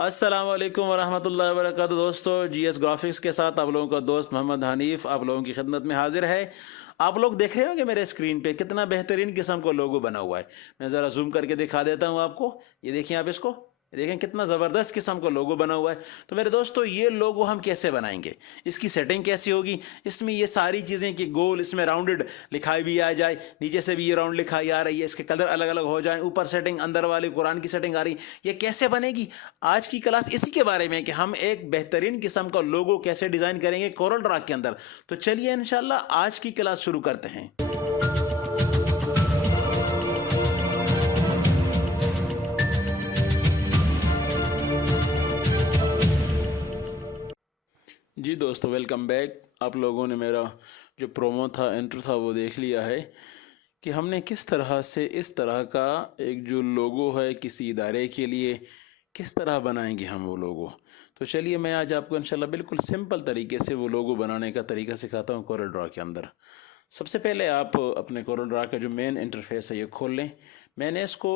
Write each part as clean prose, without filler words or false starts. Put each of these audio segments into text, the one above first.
अस्सलाम वालेकुम वरहमतुल्लाहि वबरकातुहू। दोस्तों, जीएस ग्राफिक्स के साथ आप लोगों का दोस्त मोहम्मद हनीफ आप लोगों की खिदमत में हाजिर है। आप लोग देख रहे होंगे मेरे स्क्रीन पे कितना बेहतरीन किस्म का लोगो बना हुआ है। मैं ज़रा जूम करके दिखा देता हूँ आपको। ये देखिए, आप इसको देखें, कितना ज़बरदस्त किस्म का लोगो बना हुआ है। तो मेरे दोस्तों, ये लोगो हम कैसे बनाएंगे, इसकी सेटिंग कैसी होगी, इसमें ये सारी चीज़ें कि गोल इसमें राउंडेड लिखाई भी आ जाए, नीचे से भी ये राउंड लिखाई आ रही है, इसके कलर अलग अलग हो जाए, ऊपर सेटिंग अंदर वाली कुरान की सेटिंग आ रही, ये कैसे बनेगी। आज की क्लास इसी के बारे में कि हम एक बेहतरीन किस्म का लोगो कैसे डिज़ाइन करेंगे कोरल ड्रा के अंदर। तो चलिए इंशाल्लाह आज की क्लास शुरू करते हैं। जी दोस्तों, वेलकम बैक। आप लोगों ने मेरा जो प्रोमो था, इंट्रो था, वो देख लिया है कि हमने किस तरह से इस तरह का एक जो लोगो है किसी इदारे के लिए किस तरह बनाएंगे हम वो लोगो। तो चलिए मैं आज आपको इंशाल्लाह बिल्कुल सिंपल तरीके से वो लोगो बनाने का तरीका सिखाता हूँ कोरल ड्रा के अंदर। सबसे पहले आप अपने कोरल ड्रा का जो मेन इंटरफेस है ये खोल लें। मैंने इसको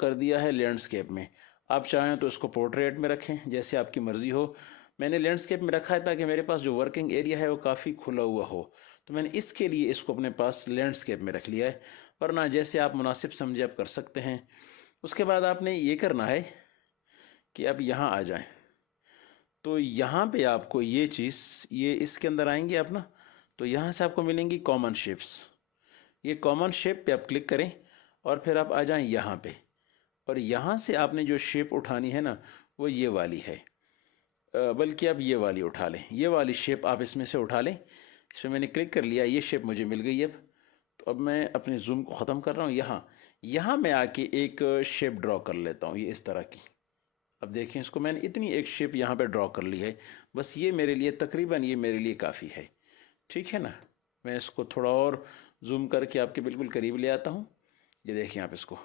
कर दिया है लैंडस्केप में। आप चाहें तो इसको पोर्ट्रेट में रखें, जैसे आपकी मर्ज़ी हो। मैंने लैंडस्केप में रखा है ताकि मेरे पास जो वर्किंग एरिया है वो काफ़ी खुला हुआ हो। तो मैंने इसके लिए इसको अपने पास लैंडस्केप में रख लिया है, वरना जैसे आप मुनासिब समझे आप कर सकते हैं। उसके बाद आपने ये करना है कि आप यहाँ आ जाएं। तो यहाँ पे आपको ये चीज़, ये इसके अंदर आएंगे आप ना, तो यहाँ से आपको मिलेंगी कॉमन शेप्स। ये कॉमन शेप पे आप क्लिक करें और फिर आप आ जाएं यहाँ पे। और यहाँ से आपने जो शेप उठानी है ना, वो ये वाली है। बल्कि आप ये वाली उठा लें, ये वाली शेप आप इसमें से उठा लें। इस पर मैंने क्लिक कर लिया, ये शेप मुझे मिल गई अब। तो अब मैं अपने जूम को ख़त्म कर रहा हूँ। यहाँ मैं आके एक शेप ड्रॉ कर लेता हूँ, ये इस तरह की। अब देखें, इसको मैंने इतनी एक शेप यहाँ पे ड्रॉ कर ली है। बस ये मेरे लिए तकरीबन ये मेरे लिए काफ़ी है। ठीक है ना। मैं इसको थोड़ा और जूम करके आपके बिल्कुल करीब ले आता हूँ। ये देखिए आप इसको,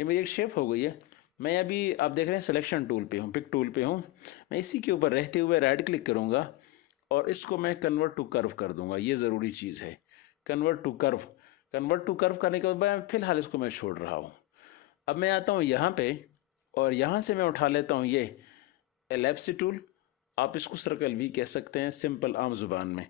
ये मेरी एक शेप हो गई है। मैं अभी आप देख रहे हैं सिलेक्शन टूल पे हूँ, पिक टूल पे हूँ। मैं इसी के ऊपर रहते हुए राइट क्लिक करूँगा और इसको मैं कन्वर्ट टू कर्व कर दूँगा। ये ज़रूरी चीज़ है, convert to curve. Convert to curve करने के बाद फ़िलहाल इसको मैं छोड़ रहा हूँ। अब मैं आता हूँ यहाँ पे और यहाँ से मैं उठा लेता हूँ ये एलिप्स टूल। आप इसको सर्कल भी कह सकते हैं सिंपल आम जुबान में।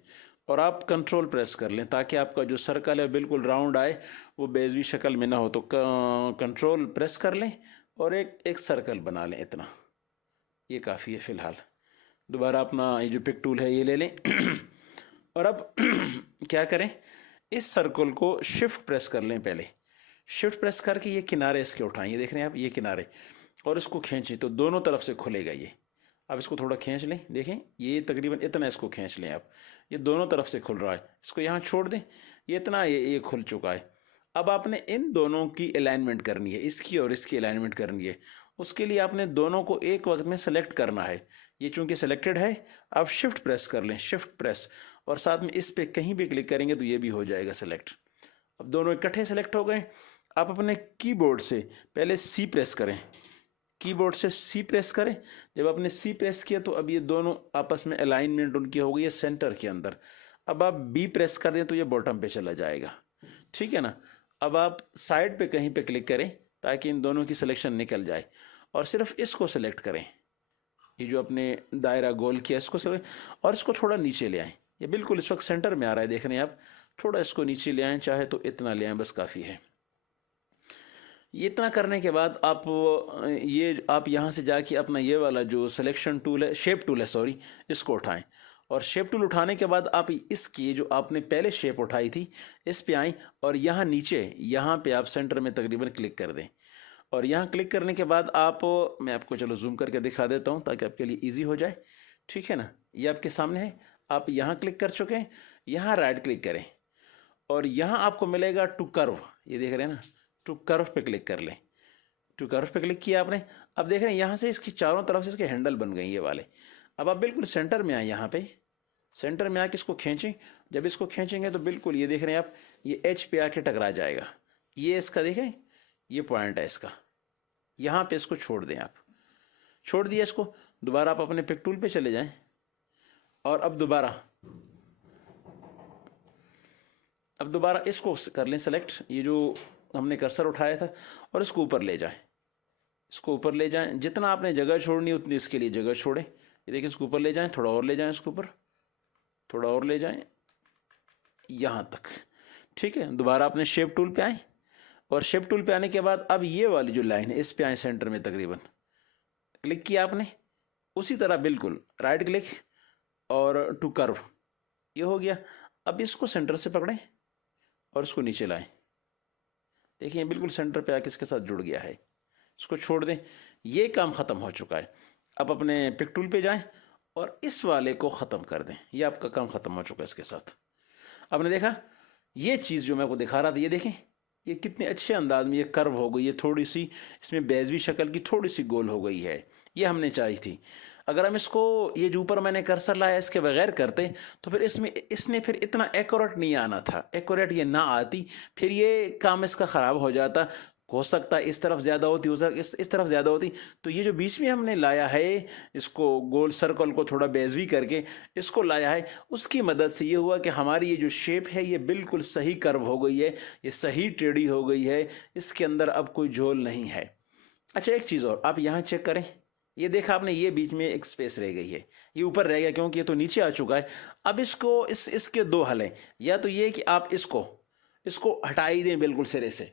और आप कंट्रोल प्रेस कर लें ताकि आपका जो सर्कल है बिल्कुल राउंड आए, वो बेजवी शक्ल में ना हो। तो कंट्रोल प्रेस कर लें और एक एक सर्कल बना लें। इतना ये काफ़ी है फ़िलहाल। दोबारा अपना ये जो पिक टूल है ये ले लें और अब क्या करें, इस सर्कल को शिफ्ट प्रेस कर लें। पहले शिफ्ट प्रेस करके ये किनारे इसके उठाएं, ये देख रहे हैं आप, ये किनारे, और इसको खींचें तो दोनों तरफ से खुलेगा ये। अब इसको थोड़ा खींच लें, देखें ये तकरीबन इतना, इसको खींच लें आप, ये दोनों तरफ से खुल रहा है। इसको यहाँ छोड़ दें, ये इतना ये खुल चुका है। अब आपने इन दोनों की अलाइनमेंट करनी है, इसकी और इसकी अलाइनमेंट करनी है। उसके लिए आपने दोनों को एक वक्त में सेलेक्ट करना है। ये चूंकि सेलेक्टेड है, आप शिफ्ट प्रेस कर लें, शिफ्ट प्रेस, और साथ में इस पे कहीं भी क्लिक करेंगे तो ये भी हो जाएगा सेलेक्ट। अब दोनों इकट्ठे सेलेक्ट हो गए। आप अपने कीबोर्ड से पहले सी प्रेस करें, कीबोर्ड से सी प्रेस करें। जब आपने सी प्रेस किया तो अब ये दोनों आपस में अलाइनमेंट उनकी हो गई है सेंटर के अंदर। अब आप बी प्रेस कर दें तो ये बॉटम पे चला जाएगा। ठीक है ना। अब आप साइड पे कहीं पे क्लिक करें ताकि इन दोनों की सिलेक्शन निकल जाए और सिर्फ इसको सेलेक्ट करें। ये जो अपने दायरा गोल किया इसको सेलेक्ट, और इसको थोड़ा नीचे ले आएँ। ये बिल्कुल इस वक्त सेंटर में आ रहा है, देख रहे हैं आप। थोड़ा इसको नीचे ले आएँ, चाहे तो इतना ले आएँ, बस काफ़ी है। ये इतना करने के बाद आप यहाँ से जाके अपना ये वाला जो सिलेक्शन टूल है, शेप टूल है सॉरी, इसको उठाएं। और शेप टूल उठाने के बाद आप इसकी जो आपने पहले शेप उठाई थी इस पे आएँ और यहाँ नीचे यहाँ पे आप सेंटर में तकरीबन क्लिक कर दें। और यहाँ क्लिक करने के बाद मैं आपको चलो जूम करके दिखा देता हूँ ताकि आपके लिए ईजी हो जाए। ठीक है ना। ये आपके सामने है, आप यहाँ क्लिक कर चुके हैं। यहाँ राइट क्लिक करें और यहाँ आपको मिलेगा टू कर्व, ये देख रहे हैं ना, टू कर्व पे क्लिक कर लें। टू कर्व पे क्लिक किया आपने। अब देख रहे हैं यहाँ से इसकी चारों तरफ से इसके हैंडल बन गए ये वाले। अब आप बिल्कुल सेंटर में आए, यहाँ पे सेंटर में आके इसको खींचें। जब इसको खींचेंगे तो बिल्कुल ये देख रहे हैं आप, ये एच पे आके टकरा जाएगा। ये इसका देखें, ये पॉइंट है इसका, यहाँ पे इसको छोड़ दें। आप छोड़ दिया इसको। दोबारा आप अपने पिक टूल पे चले जाएं और अब दोबारा इसको कर लें सेलेक्ट, ये जो हमने कर्सर उठाया था, और इसको ऊपर ले जाएं। इसको ऊपर ले जाएं, जितना आपने जगह छोड़नी है उतनी इसके लिए जगह छोड़ें। ये देखिए इसको ऊपर ले जाएं, थोड़ा और ले जाएं, इसके ऊपर थोड़ा और ले जाएं यहाँ तक। ठीक है, दोबारा अपने शेप टूल पे आए और शेप टूल पे आने के बाद अब ये वाली जो लाइन है इस पे आए, सेंटर में तकरीबन क्लिक किया आपने। उसी तरह बिल्कुल राइट क्लिक और टू कर्व, ये हो गया। अब इसको सेंटर से पकड़ें और इसको नीचे लाएं। देखिए बिल्कुल सेंटर पे आके इसके साथ जुड़ गया है। इसको छोड़ दें, ये काम ख़त्म हो चुका है। अब अपने पिक टूल पे जाएं और इस वाले को ख़त्म कर दें। ये आपका काम ख़त्म हो चुका है इसके साथ। आपने देखा ये चीज़ जो मैं आपको दिखा रहा था, ये देखें ये कितने अच्छे अंदाज में ये कर्व हो गई है, थोड़ी सी इसमें बेजवी शक्ल की थोड़ी सी गोल हो गई है, ये हमने चाहिए थी। अगर हम इसको ये जो ऊपर मैंने कर्सर लाया इसके बगैर करते तो फिर इसने फिर इतना एक्यूरेट नहीं आना था, एक्यूरेट ये ना आती फिर ये काम इसका ख़राब हो जाता। हो सकता है इस तरफ ज़्यादा होती, हो सकता इस तरफ ज़्यादा होती। तो ये जो बीच में हमने लाया है इसको गोल सर्कल को थोड़ा बेजवी करके इसको लाया है, उसकी मदद से ये हुआ कि हमारी ये जो शेप है ये बिल्कुल सही कर्व हो गई है, ये सही टेढ़ी हो गई है, इसके अंदर अब कोई झोल नहीं है। अच्छा एक चीज़ और आप यहाँ चेक करें, ये देखा आपने ये बीच में एक स्पेस रह गई है, ये ऊपर रह गया क्योंकि ये तो नीचे आ चुका है। अब इसको इसके दो हल हैं, या तो ये कि आप इसको हटा ही दें बिल्कुल सिरे से,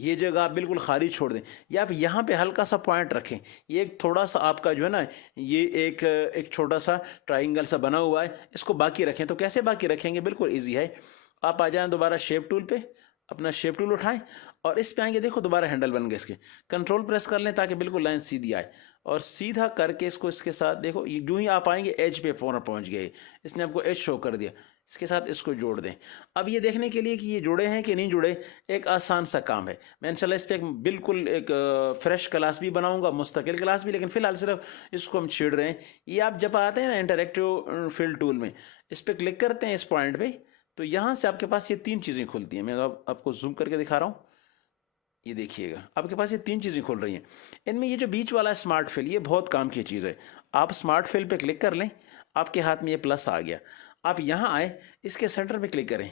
ये जगह आप बिल्कुल खाली छोड़ दें, या आप यहाँ पे हल्का सा पॉइंट रखें। ये एक थोड़ा सा आपका जो है ना ये एक छोटा सा ट्राइंगल सा बना हुआ है, इसको बाकी रखें। तो कैसे बाकी रखेंगे, बिल्कुल ईजी है। आप आ जाएं दोबारा शेप टूल पे, अपना शेप टूल उठाएं और इस पे आएंगे, देखो दोबारा हैंडल बन गए इसके। कंट्रोल प्रेस कर लें ताकि बिल्कुल लाइन सीधी आए और सीधा करके इसको इसके साथ देखो जो ही आप आएंगे एज पे पहुंच गए, इसने आपको एज शो कर दिया। इसके साथ इसको जोड़ दें। अब ये देखने के लिए कि ये जुड़े हैं कि नहीं जुड़े, एक आसान सा काम है। मैं इंशाल्लाह इस पर बिल्कुल एक फ्रेश क्लास भी बनाऊंगा, मुस्तकिल क्लास भी, लेकिन फ़िलहाल सिर्फ इसको हम छेड़ रहे हैं। ये आप जब आते हैं ना इंटरेक्टिव फिल टूल में, इस पर क्लिक करते हैं इस पॉइंट पे, तो यहाँ से आपके पास ये तीन चीज़ें खुलती हैं। मैं आपको जूम करके दिखा रहा हूँ, ये देखिएगा आपके पास ये तीन चीज़ें खुल रही हैं। इनमें ये जो बीच वाला स्मार्ट फिल, ये बहुत काम की चीज़ है। आप स्मार्ट फिल पे क्लिक कर लें, आपके हाथ में ये प्लस आ गया। आप यहाँ आए, इसके सेंटर पे क्लिक करें,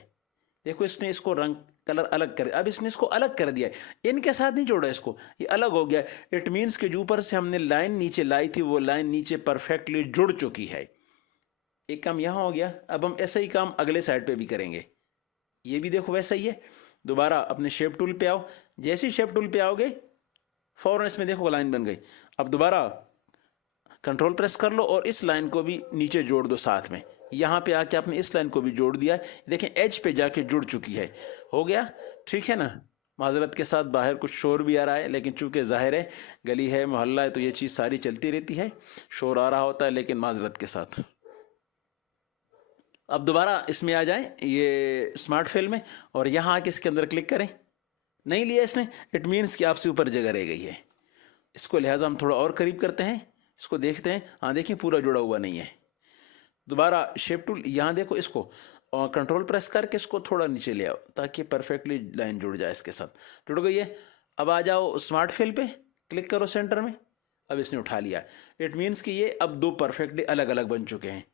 देखो इसने इसको रंग कलर अलग कर दिया। अब इसने इसको अलग कर दिया है, इनके साथ नहीं जोड़ा इसको, ये अलग हो गया। इट मीन्स कि जो ऊपर से हमने लाइन नीचे लाई थी वो लाइन नीचे परफेक्टली जुड़ चुकी है। एक काम यहाँ हो गया। अब हम ऐसा ही काम अगले साइड पे भी करेंगे। ये भी देखो वैसा ही है। दोबारा अपने शेप टूल पे आओ, जैसे ही शेप टूल पे आओगे फौरन इसमें देखो लाइन बन गई। अब दोबारा कंट्रोल प्रेस कर लो और इस लाइन को भी नीचे जोड़ दो साथ में। यहाँ पे आके आपने इस लाइन को भी जोड़ दिया है, देखें एज पे जाके जुड़ चुकी है। हो गया, ठीक है ना। माजरत के साथ बाहर कुछ शोर भी आ रहा है, लेकिन चूंकि जाहिर है गली है मोहल्ला है तो ये चीज़ सारी चलती रहती है, शोर आ रहा होता है, लेकिन माजरत के साथ। अब दोबारा इसमें आ जाएं ये स्मार्ट फिल में और यहाँ आके इसके अंदर क्लिक करें। नहीं लिया इसने, इट मीन्स कि आपसे ऊपर जगह रह गई है। इसको लिहाजा हम थोड़ा और करीब करते हैं, इसको देखते हैं। हाँ देखिए पूरा जुड़ा हुआ नहीं है। दोबारा शेप टूल, यहाँ देखो इसको और कंट्रोल प्रेस करके इसको थोड़ा नीचे ले आओ ताकि परफेक्टली लाइन जुड़ जाए इसके साथ। जुड़ गई है। अब आ जाओ स्मार्ट फिल पे, क्लिक करो सेंटर में। अब इसने उठा लिया, इट मीन्स कि ये अब दो परफेक्टली अलग अलग बन चुके हैं।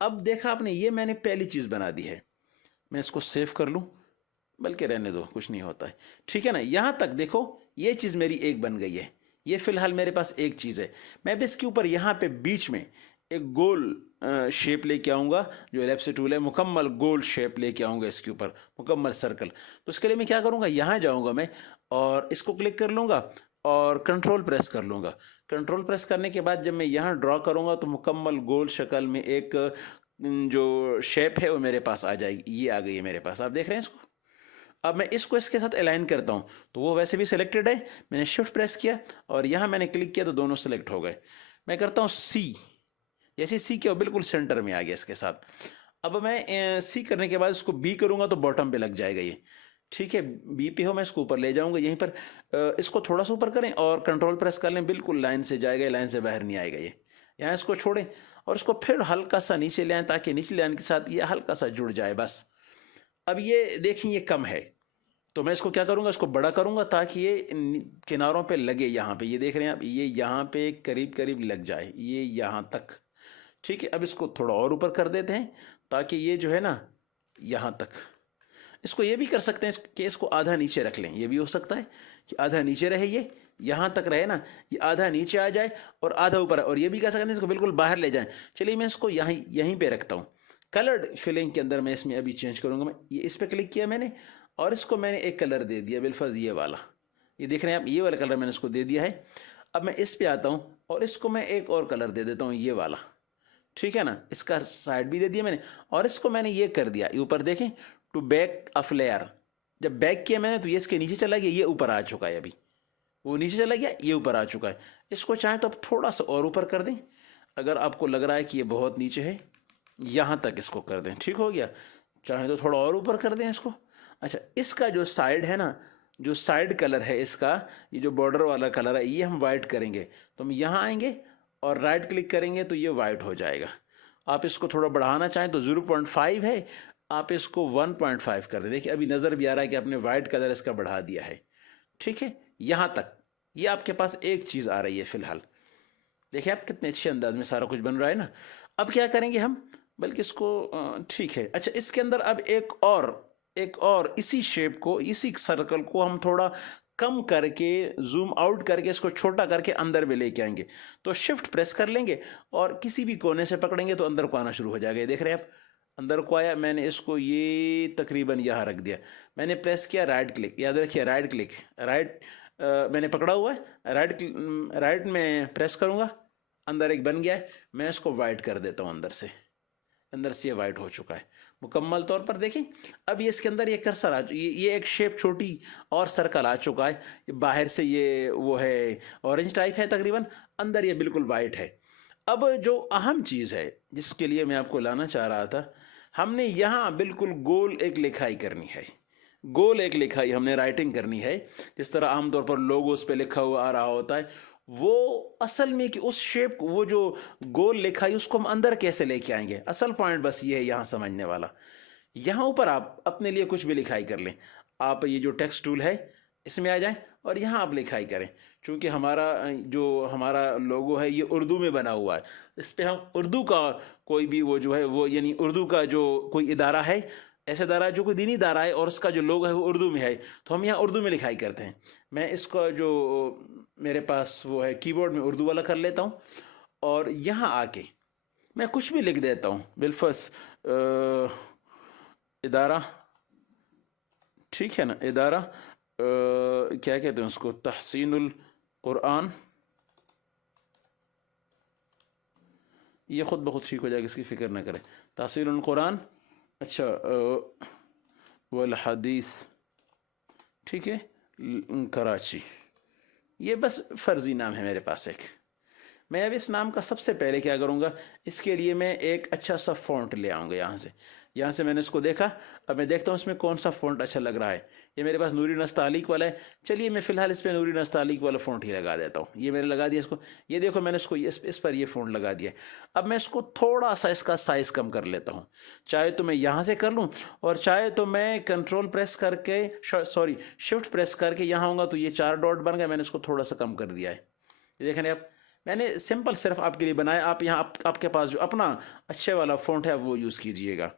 अब देखा आपने, ये मैंने पहली चीज़ बना दी है। मैं इसको सेव कर लूँ, बल्कि रहने दो, कुछ नहीं होता है, ठीक है ना। यहाँ तक देखो ये चीज़ मेरी एक बन गई है। ये फिलहाल मेरे पास एक चीज़ है। मैं भी इसके ऊपर यहाँ पे बीच में एक गोल शेप लेके आऊँगा, जो एलिप्स टूल है, मुकम्मल गोल शेप लेके आऊँगा इसके ऊपर, मुकम्मल सर्कल। तो इसके लिए मैं क्या करूँगा, यहाँ जाऊँगा मैं और इसको क्लिक कर लूँगा और कंट्रोल प्रेस कर लूँगा। कंट्रोल प्रेस करने के बाद जब मैं यहाँ ड्रॉ करूँगा तो मुकम्मल गोल शक्ल में एक जो शेप है वो मेरे पास आ जाएगी। ये आ गई है मेरे पास, आप देख रहे हैं इसको। अब मैं इसको इसके साथ अलाइन करता हूँ तो वो वैसे भी सिलेक्टेड है। मैंने शिफ्ट प्रेस किया और यहाँ मैंने क्लिक किया तो दोनों सेलेक्ट हो गए। मैं करता हूँ सी, जैसे सी किया बिल्कुल सेंटर में आ गया इसके साथ। अब मैं सी करने के बाद इसको बी करूँगा तो बॉटम पे लग जाएगा ये, ठीक है। बी पे हो, मैं इसको ऊपर ले जाऊँगा, यहीं पर इसको थोड़ा सा ऊपर करें और कंट्रोल प्रेस कर लें, बिल्कुल लाइन से जाएगा, लाइन से बाहर नहीं आएगा ये। यहाँ इसको छोड़ें और इसको फिर हल्का सा नीचे ले आएँ ताकि निचली लाइन के साथ ये हल्का सा जुड़ जाए बस। अब ये देखें ये कम है तो मैं इसको क्या करूँगा, इसको बड़ा करूँगा ताकि ये किनारों पे लगे। यहाँ पे ये देख रहे हैं आप, ये यहाँ पे करीब करीब लग जाए, ये यहाँ तक, ठीक है। अब इसको थोड़ा और ऊपर कर देते हैं ताकि ये जो है ना यहाँ तक। इसको ये भी कर सकते हैं कि इसको आधा नीचे रख लें, ये भी हो सकता है कि आधा नीचे रहे ये, यहाँ तक रहे ना, ये आधा नीचे आ जाए और आधा ऊपर, और ये भी कह सकते हैं इसको बिल्कुल बाहर ले जाएं। चलिए मैं इसको यहीं यहीं पे रखता हूँ। कलर्ड फिलिंग के अंदर मैं इसमें अभी चेंज करूँगा। मैं ये इस पर क्लिक किया मैंने, और इसको मैंने एक कलर दे दिया बिलफर्ज ये वाला। ये देख रहे हैं आप, ये वाला कलर मैंने इसको दे दिया है। अब मैं इस पे आता हूँ और इसको मैं एक और कलर दे देता हूँ, ये वाला। ठीक है ना, इसका साइड भी दे दिया मैंने, और इसको मैंने ये कर दिया ऊपर, देखें टू बैक अ फ्लेयर। जब बैक किया मैंने तो ये इसके नीचे चला गया, ये ऊपर आ चुका है। अभी वो नीचे चला गया, ये ऊपर आ चुका है। इसको चाहे तो आप थोड़ा सा और ऊपर कर दें, अगर आपको लग रहा है कि ये बहुत नीचे है, यहाँ तक इसको कर दें, ठीक हो गया। चाहे तो थोड़ा और ऊपर कर दें इसको। अच्छा, इसका जो साइड है ना, जो साइड कलर है इसका, ये जो बॉर्डर वाला कलर है, ये हम वाइट करेंगे। तो हम यहाँ आएंगे और राइट क्लिक करेंगे तो ये वाइट हो जाएगा। आप इसको थोड़ा बढ़ाना चाहें तो 0.5 है, आप इसको 1.5 कर दें। देखिए अभी नज़र भी आ रहा है कि आपने वाइट कलर इसका बढ़ा दिया है। ठीक है, यहाँ तक ये आपके पास एक चीज़ आ रही है फ़िलहाल। देखिए आप कितने अच्छे अंदाज में सारा कुछ बन रहा है ना। अब क्या करेंगे हम, बल्कि इसको ठीक है। अच्छा, इसके अंदर अब एक और इसी शेप को, इसी सर्कल को हम थोड़ा कम करके, जूम आउट करके, इसको छोटा करके अंदर में लेके आएंगे। तो शिफ्ट प्रेस कर लेंगे और किसी भी कोने से पकड़ेंगे तो अंदर को आना शुरू हो जाएगा। देख रहे हैं आप, अंदर को आया। मैंने इसको ये तकरीबन यहाँ रख दिया। मैंने प्रेस किया राइट क्लिक, याद रखिए राइट क्लिक, राइट मैंने पकड़ा हुआ है, राइट में प्रेस करूँगा, अंदर एक बन गया है। मैं इसको वाइट कर देता हूँ अंदर से ये वाइट हो चुका है मुकम्मल तौर पर। देखें अब ये इसके अंदर ये कर्सर ये एक शेप छोटी और सर्कल आ चुका है। बाहर से ये वो है ऑरेंज टाइप है तकरीबन, अंदर ये बिल्कुल वाइट है। अब जो अहम चीज़ है जिसके लिए मैं आपको लाना चाह रहा था, हमने यहाँ बिल्कुल गोल एक लिखाई करनी है। गोल एक लिखाई हमने राइटिंग करनी है, जिस तरह आमतौर पर लोगोस पे लिखा हुआ आ रहा होता है। वो असल में कि उस शेप को, वो जो गोल लिखाई, उसको हम अंदर कैसे लेके आएंगे, असल पॉइंट बस ये है यहाँ समझने वाला। यहाँ ऊपर आप अपने लिए कुछ भी लिखाई कर लें। आप ये जो टेक्स्ट टूल है इसमें आ जाएं और यहाँ आप लिखाई करें। चूँकि हमारा लोगो है ये उर्दू में बना हुआ है, इस पर हम उर्दू का कोई भी वो जो है वो, यानी उर्दू का जो कोई इदारा है, ऐसा इदारा जो कोई दीनी इदारा है और उसका जो लोगो है वो उर्दू में है, तो हम यहाँ उर्दू में लिखाई करते हैं। मैं इसका जो मेरे पास वो है कीबोर्ड में उर्दू वाला कर लेता हूँ और यहाँ आके मैं कुछ भी लिख देता हूँ। बिलफर्स इदारा, ठीक है ना, इदारा क्या कहते हैं उसको, तहसीनुल कुरान। ये ख़ुद ब खुद ठीक हो जाएगा, इसकी फ़िक्र ना करें। तहसीनुल कुरान, अच्छा, वल हदीस, ठीक है, कराची। ये बस फ़र्ज़ी नाम है मेरे पास एक। मैं अब इस नाम का सबसे पहले क्या करूँगा, इसके लिए मैं एक अच्छा सा फ़ॉन्ट ले आऊँगा यहाँ से मैंने इसको देखा। अब मैं देखता हूँ इसमें कौन सा फ़ॉन्ट अच्छा लग रहा है। ये मेरे पास नूरी नस्तालिक वाला है, चलिए मैं फ़िलहाल इस पर नूरी नस्तालिक वाला फ़ॉन्ट ही लगा देता हूँ। ये मैंने लगा दिया इसको, ये देखो मैंने इसको इस पर ये फ़ॉन्ट लगा दिया। अब मैं इसको थोड़ा सा इसका साइज़ कम कर लेता हूँ। चाहे तो मैं यहाँ से कर लूँ और चाहे तो मैं कंट्रोल प्रेस करके, सॉरी शिफ्ट प्रेस करके यहाँ आऊँगा तो ये 4 डॉट बन गए। मैंने इसको थोड़ा सा कम कर दिया है। देखें आप, मैंने सिंपल सिर्फ आपके लिए बनाया। आप यहाँ आपके पास जो अपना अच्छे वाला फ़ॉन्ट है वो यूज़ कीजिएगा।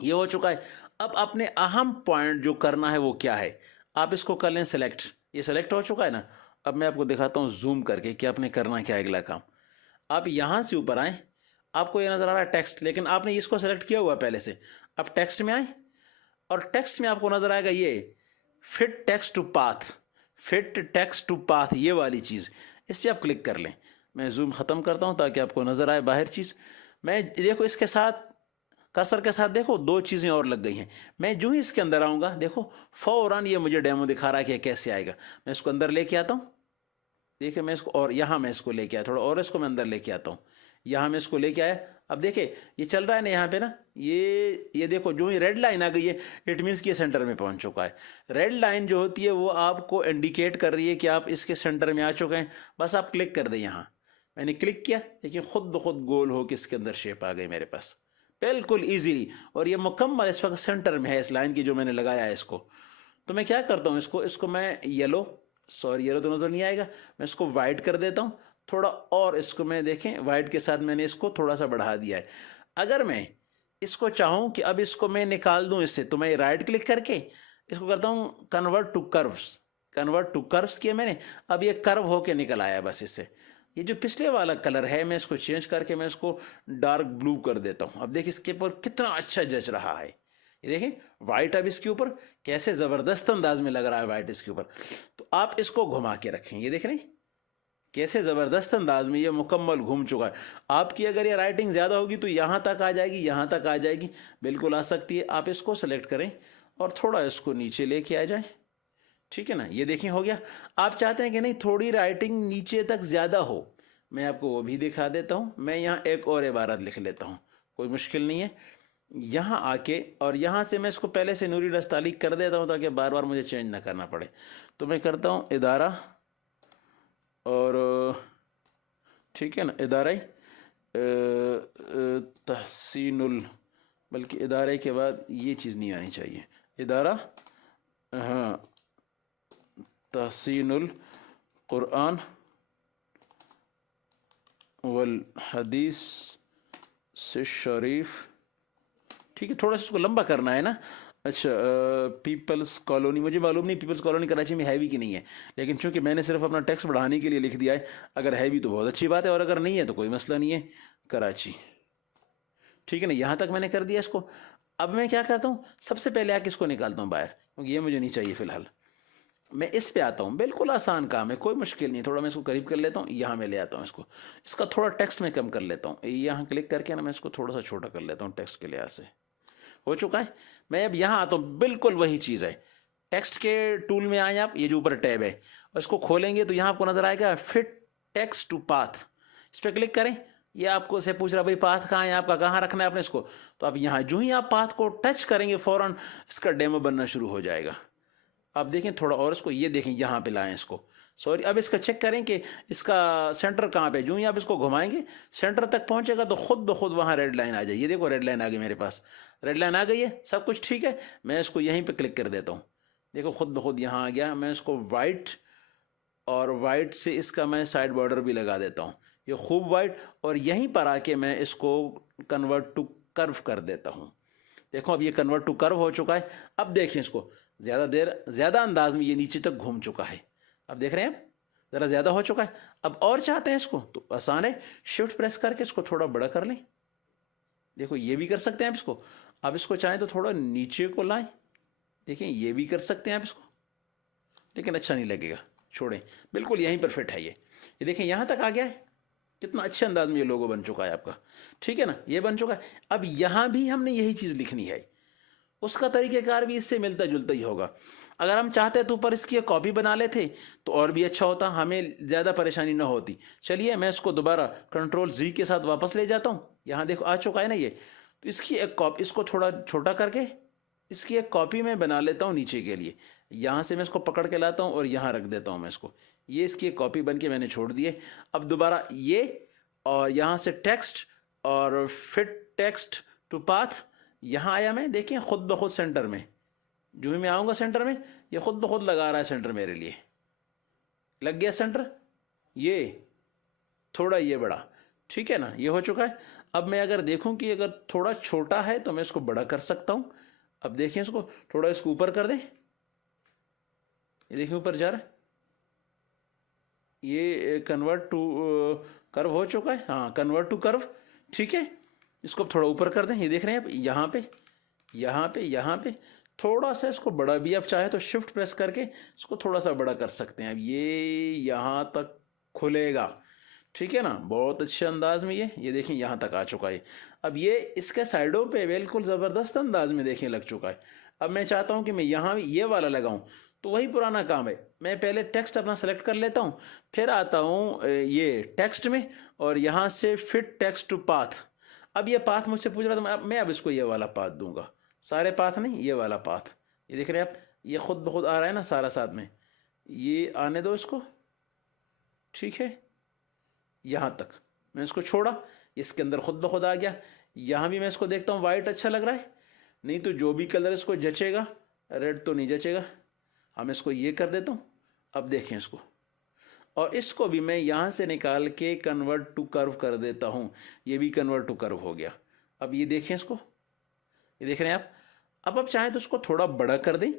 ये हो चुका है। अब अपने अहम पॉइंट जो करना है वो क्या है, आप इसको कर लें सेलेक्ट। ये सेलेक्ट हो चुका है ना। अब मैं आपको दिखाता हूँ जूम करके कि आपने करना क्या है अगला काम। आप यहाँ से ऊपर आएँ, आपको ये नज़र आ रहा है टेक्स्ट, लेकिन आपने इसको सेलेक्ट किया हुआ है पहले से। अब टेक्स्ट में आए और टेक्स्ट में आपको नज़र आएगा ये fit text to path, fit text to path, ये वाली चीज़, इस पर आप क्लिक कर लें। मैं जूम ख़त्म करता हूँ ताकि आपको नज़र आए बाहर चीज़। मैं देखो इसके साथ कर्सर के साथ देखो 2 चीज़ें और लग गई हैं। मैं जो ही इसके अंदर आऊँगा देखो फ़ौरन ये मुझे डेमो दिखा रहा है कि कैसे आएगा। मैं इसको अंदर लेके आता हूँ, देखिए मैं इसको, और यहाँ मैं इसको लेके आया थोड़ा और, इसको मैं अंदर लेके आता हूँ। यहाँ मैं इसको लेके आया। अब देखिए ये चल रहा है ना यहाँ पे ना, ये देखो जो ही रेड लाइन आ गई है, इट मीन्स कि ये सेंटर में पहुँच चुका है। रेड लाइन जो होती है वो आपको इंडिकेट कर रही है कि आप इसके सेंटर में आ चुके हैं। बस आप क्लिक कर दें यहाँ। मैंने क्लिक किया, देखिए खुद ब खुद गोल हो के इसके अंदर शेप आ गई मेरे पास बिल्कुल ईजीली, और ये मुकम्मल इस वक्त सेंटर में है इस लाइन की जो मैंने लगाया है इसको। तो मैं क्या करता हूँ, इसको मैं येलो तो नज़र नहीं आएगा, मैं इसको वाइट कर देता हूँ थोड़ा, और इसको मैं देखें वाइट के साथ मैंने इसको थोड़ा सा बढ़ा दिया है। अगर मैं इसको चाहूँ कि अब इसको मैं निकाल दूँ इससे, तो मैं राइट क्लिक करके इसको करता हूँ convert to curves. Convert to curves किया मैंने, अब ये कर्व होके निकल आया बस इससे। ये जो पिछले वाला कलर है मैं इसको चेंज करके मैं इसको डार्क ब्लू कर देता हूँ। अब देखिए इसके ऊपर कितना अच्छा जच रहा है, ये देखें वाइट अब इसके ऊपर कैसे ज़बरदस्त अंदाज में लग रहा है वाइट इसके ऊपर। तो आप इसको घुमा के रखें, ये देख रहे हैं कैसे ज़बरदस्त अंदाज में ये मुकम्मल घूम चुका है। आपकी अगर ये राइटिंग ज़्यादा होगी तो यहाँ तक आ जाएगी, यहाँ तक आ जाएगी, बिल्कुल आ सकती है। आप इसको सेलेक्ट करें और थोड़ा इसको नीचे लेके आ जाएं, ठीक है ना। ये देखें हो गया। आप चाहते हैं कि नहीं थोड़ी राइटिंग नीचे तक ज़्यादा हो, मैं आपको वो भी दिखा देता हूँ। मैं यहाँ एक और इबारत लिख लेता हूँ, कोई मुश्किल नहीं है। यहाँ आके और यहाँ से मैं इसको पहले से नूरी दस्तालीक कर देता हूँ ताकि बार बार मुझे चेंज ना करना पड़े। तो मैं करता हूँ इदारा और ठीक है ना, इदारा तहसीनुल, बल्कि इदारे के बाद ये चीज़ नहीं आनी चाहिए, इदारा हाँ तहसीनुल कुरान वल हदीस से शरीफ, ठीक है। थोड़ा सा इसको लंबा करना है ना। अच्छा पीपल्स कॉलोनी, मुझे मालूम नहीं पीपल्स कॉलोनी कराची में है भी कि नहीं है, लेकिन चूंकि मैंने सिर्फ अपना टेक्स्ट बढ़ाने के लिए लिख दिया है, अगर है भी तो बहुत अच्छी बात है और अगर नहीं है तो कोई मसला नहीं है, कराची, ठीक है ना। यहाँ तक मैंने कर दिया इसको। अब मैं क्या करता हूँ, सबसे पहले आके इसको निकालता हूँ बाहर, क्योंकि ये मुझे नहीं चाहिए फ़िलहाल। मैं इस पे आता हूँ, बिल्कुल आसान काम है, कोई मुश्किल नहीं। थोड़ा मैं इसको करीब कर लेता हूँ, यहाँ मैं ले आता हूँ इसको, इसका थोड़ा टेक्स्ट में कम कर लेता हूँ, यहाँ क्लिक करके ना मैं इसको थोड़ा सा छोटा कर लेता हूँ टेक्स्ट के लिहाज से। हो चुका है। मैं अब यहाँ आता हूँ, बिल्कुल वही चीज़ है। टेक्स्ट के टूल में आए आप, ये जो ऊपर टैब है और इसको खोलेंगे तो यहाँ आपको नजर आएगा फिट टेक्स्ट टू पाथ, इस पर क्लिक करें। ये आपको से पूछ रहा भाई पाथ कहाँ है आपका, कहाँ रखना है आपने इसको। तो अब यहाँ जो ही आप पाथ को टच करेंगे फ़ौरन इसका डेमो बनना शुरू हो जाएगा। आप देखें थोड़ा और इसको, ये देखें यहाँ पे लाएं इसको, सॉरी अब इसका चेक करें कि इसका सेंटर कहाँ पे। जो ही आप इसको घुमाएंगे सेंटर तक पहुँचेगा तो खुद ब खुद वहाँ रेड लाइन आ जाए। ये देखो रेड लाइन आ गई, मेरे पास रेड लाइन आ गई है, सब कुछ ठीक है। मैं इसको यहीं पे क्लिक कर देता हूँ, देखो खुद ब खुद यहाँ आ गया। मैं इसको वाइट और वाइट से इसका मैं साइड बॉर्डर भी लगा देता हूँ, ये खूब वाइट। और यहीं पर आके मैं इसको कन्वर्ट टू कर्व कर देता हूँ। देखो अब ये कन्वर्ट टू कर्व हो चुका है। अब देखें इसको, ज़्यादा अंदाज में ये नीचे तक घूम चुका है। अब देख रहे हैं आप, ज़रा ज़्यादा हो चुका है। अब और चाहते हैं इसको तो आसान है, शिफ्ट प्रेस करके इसको थोड़ा बड़ा कर लें। देखो ये भी कर सकते हैं आप इसको। अब इसको चाहें तो थोड़ा नीचे को लाएं, देखें ये भी कर सकते हैं आप इसको, लेकिन अच्छा नहीं लगेगा, छोड़ें, बिल्कुल यहीं पर फिट है ये देखें यहाँ तक आ गया है। कितना अच्छे अंदाज में ये लोगो बन चुका है आपका, ठीक है ना, ये बन चुका है। अब यहाँ भी हमने यही चीज़ लिखनी है, उसका तरीक़ेकार भी इससे मिलता जुलता ही होगा। अगर हम चाहते तो ऊपर इसकी कॉपी बना लेते तो और भी अच्छा होता, हमें ज़्यादा परेशानी ना होती। चलिए मैं इसको दोबारा कंट्रोल-Z के साथ वापस ले जाता हूँ। यहाँ देखो आ चुका है ना ये, तो इसकी एक कॉपी, इसको थोड़ा छोटा करके इसकी एक कॉपी मैं बना लेता हूँ नीचे के लिए। यहाँ से मैं इसको पकड़ के लाता हूँ और यहाँ रख देता हूँ मैं इसको। ये इसकी एक कॉपी बन के मैंने छोड़ दी है। अब दोबारा ये और यहाँ से टेक्स्ट और फिट टेक्स्ट टू पाथ, यहाँ आया मैं, देखिए खुद ब खुद सेंटर में, जो ही मैं आऊँगा सेंटर में ये खुद ब खुद लगा रहा है सेंटर, मेरे लिए लग गया सेंटर। ये थोड़ा ये बड़ा, ठीक है ना, ये हो चुका है। अब मैं अगर देखूं कि अगर थोड़ा छोटा है तो मैं इसको बड़ा कर सकता हूं। अब देखें इसको थोड़ा, इसको ऊपर कर दें, ये देखिए ऊपर जा रहा है, ये कन्वर्ट टू कर्व हो चुका है। हाँ कन्वर्ट टू कर्व, ठीक है। इसको अब थोड़ा ऊपर कर दें, ये देख रहे हैं आप यहाँ पे यहाँ पे यहाँ पे थोड़ा सा इसको बड़ा भी आप चाहे तो शिफ्ट प्रेस करके इसको थोड़ा सा बड़ा कर सकते हैं। अब ये यहाँ तक खुलेगा, ठीक है ना, बहुत अच्छे अंदाज में ये देखें यहाँ तक आ चुका है। अब ये इसके साइडों पे बिल्कुल ज़बरदस्त अंदाज में देखें लग चुका है। अब मैं चाहता हूँ कि मैं यहाँ ये वाला लगाऊँ, तो वही पुराना काम है। मैं पहले टेक्स्ट अपना सेलेक्ट कर लेता हूँ, फिर आता हूँ ये टेक्स्ट में और यहाँ से फिट टेक्स्ट टू पाथ। अब ये पाथ मुझसे पूछ रहा था, मैं अब इसको ये वाला पाथ दूंगा, सारे पाथ नहीं, ये वाला पाथ। ये देख रहे हैं आप, ये खुद ब खुद आ रहा है ना सारा साथ में, ये आने दो इसको, ठीक है। यहाँ तक मैं इसको छोड़ा, इसके अंदर खुद ब खुद आ गया। यहाँ भी मैं इसको देखता हूँ वाइट अच्छा लग रहा है, नहीं तो जो भी कलर इसको जचेगा, रेड तो नहीं जचेगा, हम इसको ये कर देता हूँ। अब देखें इसको, और इसको भी मैं यहाँ से निकाल के कन्वर्ट टू कर्व कर देता हूँ, ये भी कन्वर्ट टू कर्व हो गया। अब ये देखें इसको, ये देख रहे हैं आप। अब चाहें तो इसको थोड़ा बड़ा कर दें,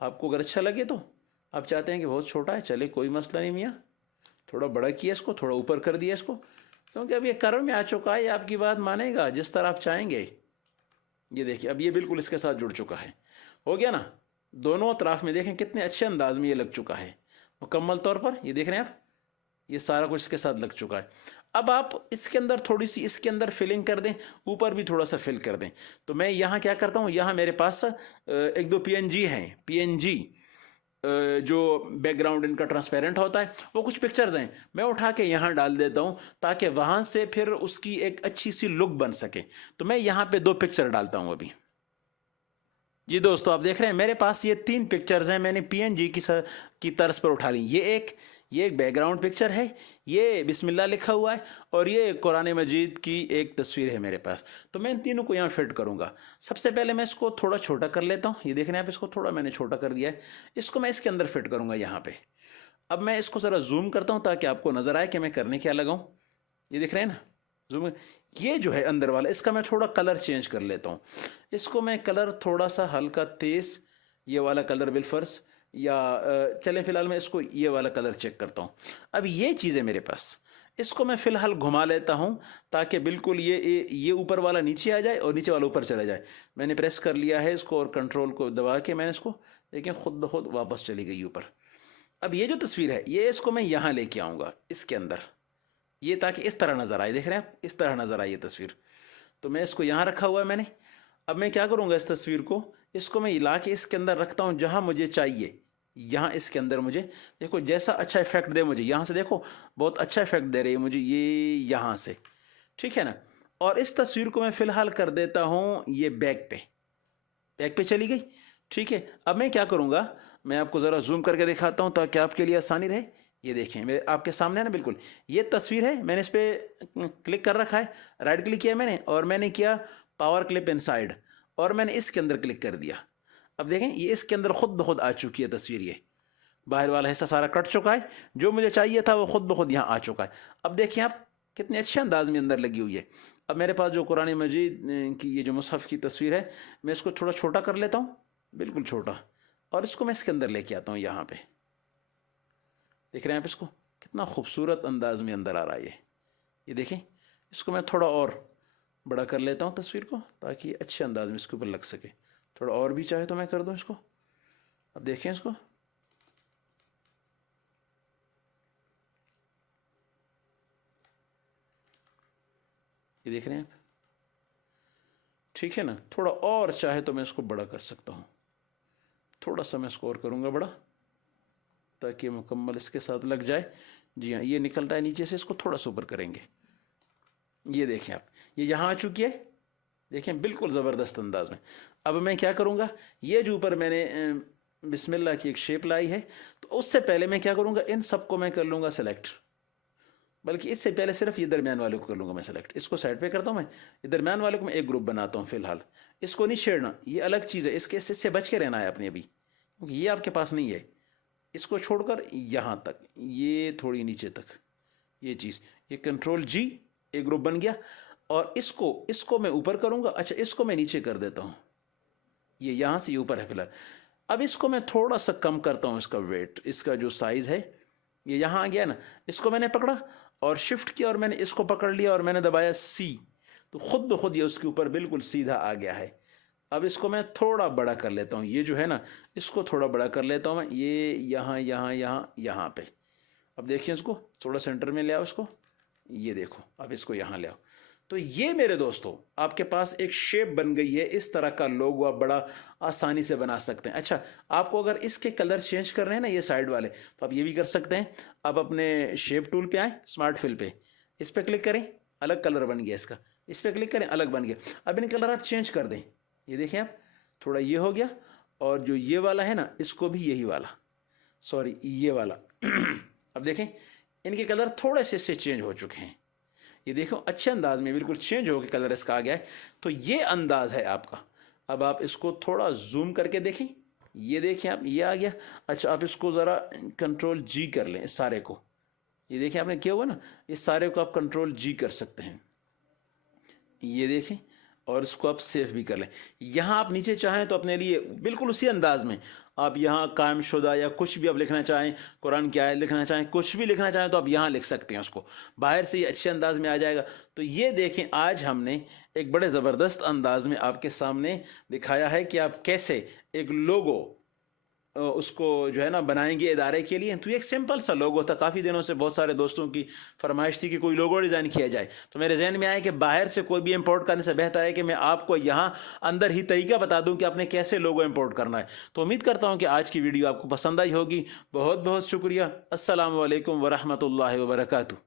आपको अगर अच्छा लगे तो, आप चाहते हैं कि बहुत छोटा है, चले कोई मसला नहीं मियाँ, थोड़ा बड़ा किया इसको, थोड़ा ऊपर कर दिया इसको, क्योंकि अब ये कर्व में आ चुका है, ये आपकी बात मानेगा जिस तरह आप चाहेंगे। ये देखिए अब ये बिल्कुल इसके साथ जुड़ चुका है, हो गया ना। दोनों तरफ में देखें कितने अच्छे अंदाज में ये लग चुका है मुकम्मल तौर पर, ये देख रहे हैं आप, ये सारा कुछ इसके साथ लग चुका है। अब आप इसके अंदर थोड़ी सी इसके अंदर फिलिंग कर दें, ऊपर भी थोड़ा सा फिल कर दें। तो मैं यहाँ क्या करता हूँ, यहाँ मेरे पास एक दो पीएनजी हैं, पीएनजी जो बैकग्राउंड इनका ट्रांसपेरेंट होता है, वो कुछ पिक्चर्स हैं, मैं उठा के यहाँ डाल देता हूँ ताकि वहाँ से फिर उसकी एक अच्छी सी लुक बन सके। तो मैं यहाँ पे 2 पिक्चर डालता हूँ अभी। जी दोस्तों आप देख रहे हैं मेरे पास ये 3 पिक्चर्स हैं, मैंने पीएनजी की तर्ज पर उठा ली। ये एक बैकग्राउंड पिक्चर है, ये बिस्मिल्लाह लिखा हुआ है, और ये कुरान मजीद की एक तस्वीर है मेरे पास। तो मैं इन तीनों को यहाँ फिट करूँगा। सबसे पहले मैं इसको थोड़ा छोटा कर लेता हूँ, ये देख रहे हैं आप, इसको थोड़ा मैंने छोटा कर दिया है। इसको मैं इसके अंदर फिट करूँगा यहाँ पे। अब मैं इसको ज़रा जूम करता हूँ ताकि आपको नज़र आए कि मैं करने क्या लगा हूँ। ये देख रहे हैं ना, जूम। ये जो है अंदर वाला, इसका मैं थोड़ा कलर चेंज कर लेता हूँ। इसको मैं कलर थोड़ा सा हल्का तेज़, ये वाला कलर बिलफर्स, या चलें फ़िलहाल मैं इसको ये वाला कलर चेक करता हूँ। अब ये चीज़ है मेरे पास, इसको मैं फ़िलहाल घुमा लेता हूँ ताकि बिल्कुल ये ऊपर वाला नीचे आ जाए और नीचे वाला ऊपर चला जाए। मैंने प्रेस कर लिया है इसको और कंट्रोल को दबा के मैंने इसको, देखिए खुद ब खुद वापस चली गई ऊपर। अब ये जो तस्वीर है, ये इसको मैं यहाँ लेके आऊँगा इसके अंदर, ये ताकि इस तरह नज़र आए, देख रहे हैं आप, इस तरह नज़र आए ये तस्वीर। तो मैं इसको यहाँ रखा हुआ है मैंने। अब मैं क्या करूँगा, इस तस्वीर को, इसको मैं ला के इसके अंदर रखता हूँ जहाँ मुझे चाहिए। यहाँ इसके अंदर मुझे देखो जैसा अच्छा इफेक्ट दे मुझे, यहाँ से देखो बहुत अच्छा इफेक्ट दे रही है मुझे ये यहाँ से, ठीक है ना। और इस तस्वीर को मैं फ़िलहाल कर देता हूँ ये बैक पे चली गई, ठीक है। अब मैं क्या करूँगा, मैं आपको ज़रा जूम करके दिखाता हूँ ताकि आपके लिए आसानी रहे। ये देखें मेरे आपके सामने है ना, बिल्कुल ये तस्वीर है, मैंने इस पर क्लिक कर रखा है, राइट क्लिक किया मैंने, और मैंने किया पावर क्लिप इनसाइड, और मैंने इसके अंदर क्लिक कर दिया। अब देखें ये इसके अंदर खुद ब खुद आ चुकी है तस्वीर, ये बाहर वाला हिस्सा सारा कट चुका है, जो मुझे चाहिए था वो खुद ब खुद यहाँ आ चुका है। अब देखिए आप कितने अच्छे अंदाज में अंदर लगी हुई है। अब मेरे पास जो कुरान मजीद की ये जो मुसहफ़ की तस्वीर है, मैं इसको थोड़ा छोटा कर लेता हूँ, बिल्कुल छोटा, और इसको मैं इसके अंदर लेके आता हूँ यहाँ पे। देख रहे हैं आप इसको, कितना खूबसूरत अंदाज में अंदर आ रहा है ये देखें। इसको मैं थोड़ा और बड़ा कर लेता हूँ तस्वीर को ताकि अच्छे अंदाज में इसके ऊपर लग सके। थोड़ा और भी चाहे तो मैं कर दूँ इसको। अब देखें इसको, ये देख रहे हैं आप, ठीक है ना। थोड़ा और चाहे तो मैं इसको बड़ा कर सकता हूँ, थोड़ा सा मैं इसको और करूँगा बड़ा ताकि मुकम्मल इसके साथ लग जाए। जी हाँ, ये निकल रहा है नीचे से, इसको थोड़ा सा ऊपर करेंगे। ये देखें आप, ये यहाँ आ चुकी है, देखें बिल्कुल ज़बरदस्त अंदाज में। अब मैं क्या करूँगा, ये जो ऊपर मैंने बिस्मिल्लाह की एक शेप लाई है, तो उससे पहले मैं क्या करूँगा, इन सबको मैं कर लूँगा सेलेक्ट, बल्कि इससे पहले सिर्फ ये दरमियान वाले को कर लूँगा मैं सेलेक्ट। इसको साइड पे करता हूँ मैं, ये दरमियान वाले को मैं एक ग्रुप बनाता हूँ फ़िलहाल। इसको नहीं छेड़ना, ये अलग चीज़ है, इससे बच के रहना है अपने अभी, क्योंकि ये आपके पास नहीं है। इसको छोड़कर यहाँ तक, ये थोड़ी नीचे तक, ये चीज़, ये कंट्रोल जी, एक ग्रुप बन गया। और इसको मैं ऊपर करूँगा, अच्छा इसको मैं नीचे कर देता हूँ, ये यहाँ से ऊपर है फिलहाल। अब इसको मैं थोड़ा सा कम करता हूँ, इसका वेट, इसका जो साइज़ है ये यहाँ आ गया ना। इसको मैंने पकड़ा और शिफ्ट किया और मैंने इसको पकड़ लिया और मैंने दबाया सी, तो खुद ब खुद ये उसके ऊपर बिल्कुल सीधा आ गया है। अब इसको मैं थोड़ा बड़ा कर लेता हूँ, ये जो है ना इसको थोड़ा बड़ा कर लेता हूँ मैं, ये यहाँ यहाँ यहाँ यहाँ पे। अब देखिए इसको थोड़ा सेंटर में ले आओ इसको, ये देखो अब इसको यहाँ ले आओ। तो ये मेरे दोस्तों आपके पास एक शेप बन गई है। इस तरह का लोगो आप बड़ा आसानी से बना सकते हैं। अच्छा, आपको अगर इसके कलर चेंज करने हैं ना, ये साइड वाले, तो आप ये भी कर सकते हैं। अब अपने शेप टूल पे आए, स्मार्ट फिल पे, इस पर क्लिक करें, अलग कलर बन गया इसका, इस पर क्लिक करें, अलग बन गया। अब इन कलर आप चेंज कर दें, ये देखें आप, थोड़ा ये हो गया, और जो ये वाला है ना इसको भी यही वाला, सॉरी ये वाला अब देखें इनके कलर थोड़े से इससे चेंज हो चुके हैं, ये देखो अच्छे अंदाज में बिल्कुल चेंज हो के कलर इसका आ गया है। तो ये अंदाज है आपका। अब आप इसको थोड़ा जूम करके देखें, ये देखें आप, ये आ गया। अच्छा, आप इसको ज़रा कंट्रोल जी कर लें इस सारे को, ये देखें आपने किया हुआ ना, इस सारे को आप कंट्रोल जी कर सकते हैं, ये देखें। और इसको आप सेव भी कर लें। यहाँ आप नीचे चाहें तो अपने लिए बिल्कुल उसी अंदाज में आप यहाँ कायम शुदा या कुछ भी आप लिखना चाहें, कुरान की आयत लिखना चाहें, कुछ भी लिखना चाहें तो आप यहाँ लिख सकते हैं। उसको बाहर से ही अच्छे अंदाज में आ जाएगा। तो ये देखें, आज हमने एक बड़े ज़बरदस्त अंदाज में आपके सामने दिखाया है कि आप कैसे एक लोगो उसको जो है ना बनाएंगे इदारे के लिए। तो ये एक सिंपल सा लोगो था। काफ़ी दिनों से बहुत सारे दोस्तों की फरमाइश थी कि कोई लोगो डिज़ाइन किया जाए, तो मेरे जहन में आया कि बाहर से कोई भी इंपोर्ट करने से बेहतर है कि मैं आपको यहाँ अंदर ही तरीका बता दूँ कि आपने कैसे लोगो इंपोर्ट करना है। तो उम्मीद करता हूँ कि आज की वीडियो आपको पसंद आई होगी। बहुत बहुत शुक्रिया। अस्सलामु अलैकुम वरहमतुल्लाहि वबरकातुहू।